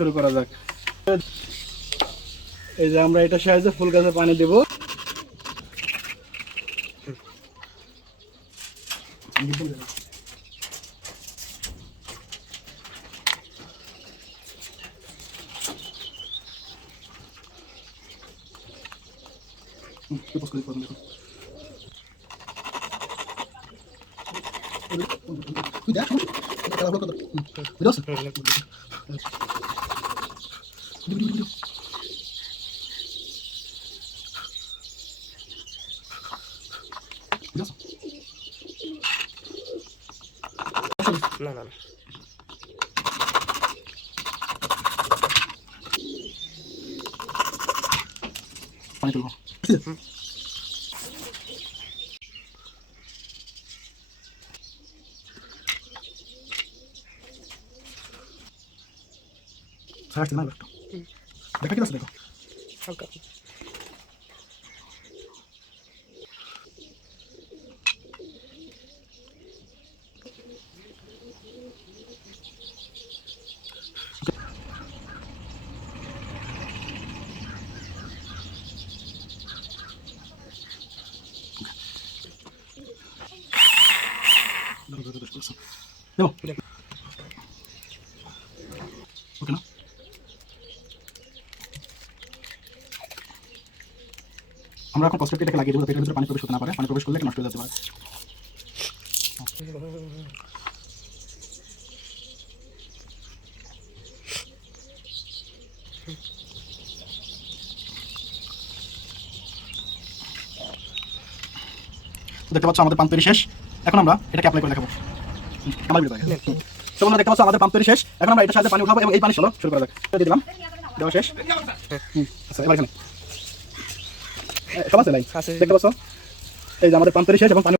শুরু করা যাক। এই যে আমরা এটা সাহায্যে ফুল গাছে পানি দেব। না না পানি তুলবো। দেখা কি আছে দেখো। হালকা দেবো ওকে না। আমরা এখন কসমেটিক এটাকে লাগিয়ে দেবো পেটের ভিতরে পানি প্রবেশ করতে না পারে। পানি প্রবেশ করলে নষ্ট হয়ে যেতে পারে। দেখতে পাচ্ছ আমাদের পাম্প তৈরি শেষ। এখন আমরা এটাকে অ্যাপ্লাই করে দেখাবো। আমার ভিডিও দেখো। তো আমরা দেখতে পাচ্ছ আমাদের পাম্প তৈরি শেষ। এখন আমরা এটার সাথে পানি উঠাবো এবং এই পানি চলো শুরু করা যাক। দিয়ে দিলাম, দেওয়া শেষ। আচ্ছা এবার এখানে সব আছে লাইন দেখতে পাচ্ছ। এই যে আমাদের পাম্প তৈরি শেষ এবং পানি